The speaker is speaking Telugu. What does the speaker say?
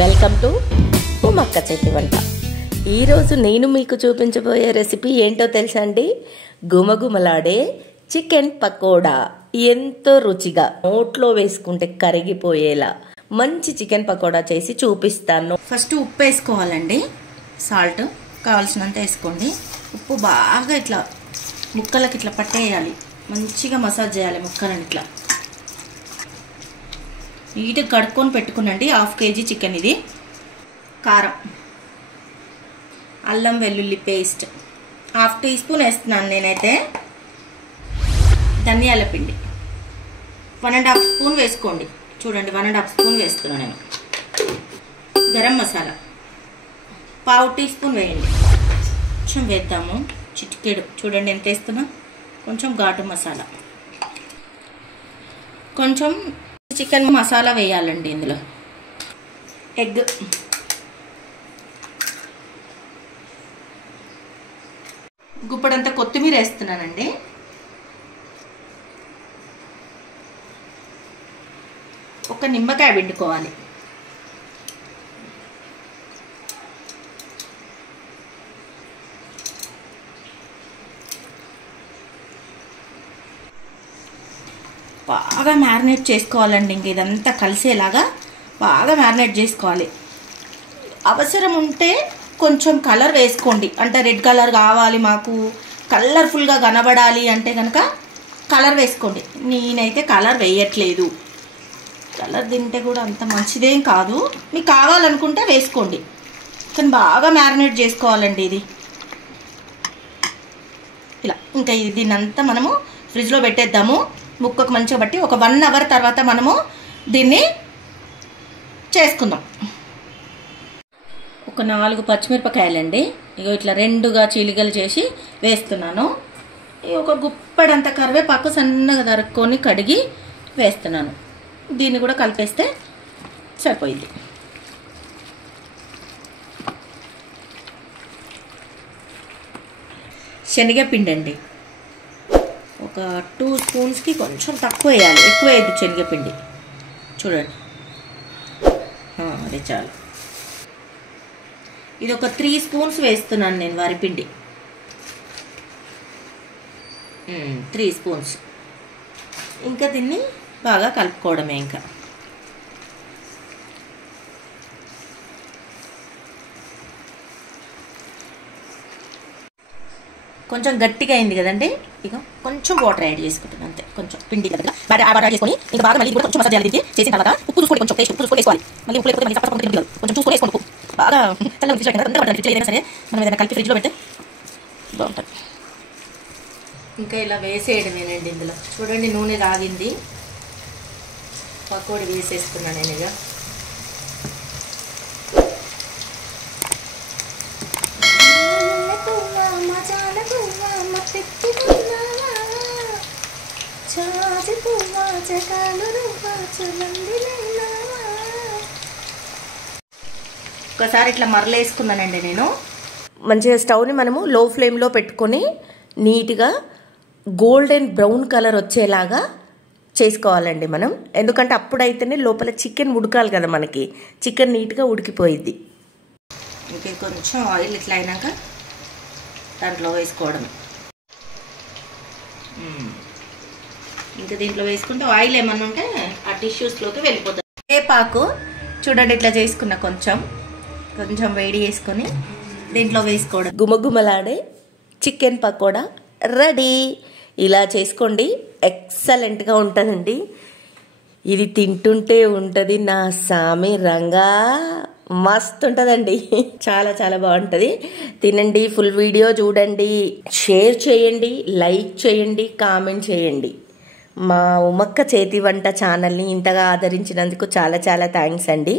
వెల్కమ్ టు ఉమక్క చేతి వంట. ఈరోజు నేను మీకు చూపించబోయే రెసిపీ ఏంటో తెలుసా అండి? గుమగుమలాడే చికెన్ పకోడా. ఎంతో రుచిగా నోట్లో వేసుకుంటే కరిగిపోయేలా మంచి చికెన్ పకోడా చేసి చూపిస్తాను. ఫస్ట్ ఉప్పు వేసుకోవాలండి, సాల్ట్ కావాల్సినంత వేసుకోండి. ఉప్పు బాగా ఇట్లా ముక్కలకి ఇట్లా పట్టేయాలి, మంచిగా మసాజ్ చేయాలి ముక్కలని. ఇట్లా నీట్గా కడుక్కొని పెట్టుకునండి. 1/2 kg చికెన్ ఇది. కారం, అల్లం వెల్లుల్లి పేస్ట్ 1/2 teaspoon వేస్తున్నాను నేనైతే. ధనియాల పిండి 1.5 spoon వేసుకోండి. చూడండి 1.5 spoon వేస్తున్నాను నేను. గరం మసాలా 1/2 teaspoon వేయండి. కొంచెం వేద్దాము, చిటికెడు. చూడండి ఎంత వేస్తున్నా. కొంచెం ఘాటు మసాలా, కొంచెం చికెన్ మసాలా వేయాలండి ఇందులో. ఎగ్, గుప్పడంతా కొత్తిమీర వేస్తున్నానండి. ఒక నిమ్మకాయ పిండుకోవాలి. బాగా మ్యారినేట్ చేసుకోవాలండి. ఇంక ఇదంతా కలిసేలాగా బాగా మ్యారినేట్ చేసుకోవాలి. అవసరం ఉంటే కొంచెం కలర్ వేసుకోండి. అంటే రెడ్ కలర్ కావాలి మాకు, కలర్ఫుల్గా కనబడాలి అంటే కనుక కలర్ వేసుకోండి. నేనైతే కలర్ వేయట్లేదు. కలర్ తింటే కూడా అంత మంచిదేం కాదు. మీకు కావాలనుకుంటే వేసుకోండి, కానీ బాగా మ్యారినేట్ చేసుకోవాలండి ఇది. ఇలా ఇంకా దీన్నంతా మనము ఫ్రిడ్జ్లో పెట్టేద్దాము. ముక్కకు మంచిగా బట్టి ఒక 1 hour తర్వాత మనము దీన్ని చేసుకుందాం. ఒక 4 పచ్చిమిరపకాయలండి, ఇగో ఇట్లా 2గా చీలికలు చేసి వేస్తున్నాను. ఒక గుప్పడంత కరివేపాకు సన్నగా తరుక్కొని కడిగి వేస్తున్నాను. దీన్ని కూడా కలిపేస్తే సరిపోయింది. శనగపిండి అండి, ఒక 2 spoonsకి కొంచెం తక్కువ వేయాలి, ఎక్కువ వేయద్దు శనగపిండి. చూడండి అది చాలు. ఇది ఒక 3 spoons వేస్తున్నాను నేను వరిపిండి. 3 spoons. ఇంకా దీన్ని బాగా కలుపుకోవడమే. ఇంకా కొంచెం గట్టిగా అయింది కదండి. ఇక కొంచెం వాటర్ యాడ్ చేసుకుంటాను అంతే. కొంచెం పిండి దగ్గర బాగా యాడ్ చేసుకొని ఇంకా బాగా మళ్ళీ కొంచెం మసాలా చేయాలి. చేసిన తర్వాత ఉప్పు చూసుకోండి, కొంచెం టేస్ట్ ఉప్పు చూసుకొని వేసుకోవాలి. మళ్ళీ ఉప్పు లేకపోతే మళ్ళీ తప్పకుండా తింటారు. కొంచెం చూసుకొని వేసుకోండి. ఉప్పు బాగా చల్లగా ఫ్రిడ్జ్ పెట్టిన ఫ్రిడ్జ్ ఏదైనా సరే మనం ఏదైనా కలిపి ఫ్రిడ్జ్లో పెడితే బాగుంటుంది. ఇంకా ఇలా వేసేయడమేనండి. ఇందులో చూడండి నూనె రాగింది. పకోడీ వేసేస్తున్నాను నేను. ఇక ఒకసారి ఇట్లా మరలేసుకున్నానండి నేను. మంచిగా స్టవ్ని మనము లో ఫ్లేమ్లో పెట్టుకొని నీట్గా గోల్డెన్ బ్రౌన్ కలర్ వచ్చేలాగా చేసుకోవాలండి మనం. ఎందుకంటే అప్పుడైతేనే లోపల చికెన్ ఉడకాలి కదా, మనకి చికెన్ నీట్గా ఉడికిపోయిద్ది. ఇంకా కొంచెం ఆయిల్ ఇట్లా అయినాక దాంట్లో వేసుకోవడం. ఇంకా దీంట్లో వేసుకుంటే ఆయిల్ ఏమన్నా ఉంటే ఆ టిష్యూస్లోకి వెళ్ళిపోతుంది. వేపాకు చూడండి ఇట్లా చేసుకున్న కొంచెం వేడి చేసుకొని దీంట్లో వేసుకోవడం. గుమగుమలాడే చికెన్ పకోడా రెడీ. ఇలా చేసుకోండి, ఎక్సలెంట్గా ఉంటుందండి. ఇది తింటుంటే ఉంటుంది నా సామి రంగా, మస్తు ఉంటుందండి. చాలా చాలా బాగుంటుంది. తినండి, ఫుల్ వీడియో చూడండి, షేర్ చేయండి, లైక్ చేయండి, కామెంట్ చేయండి. మా ఉమక్క చేతి వంట ఛానల్ని ఇంతగా ఆదరించినందుకు చాలా చాలా థ్యాంక్స్ అండి.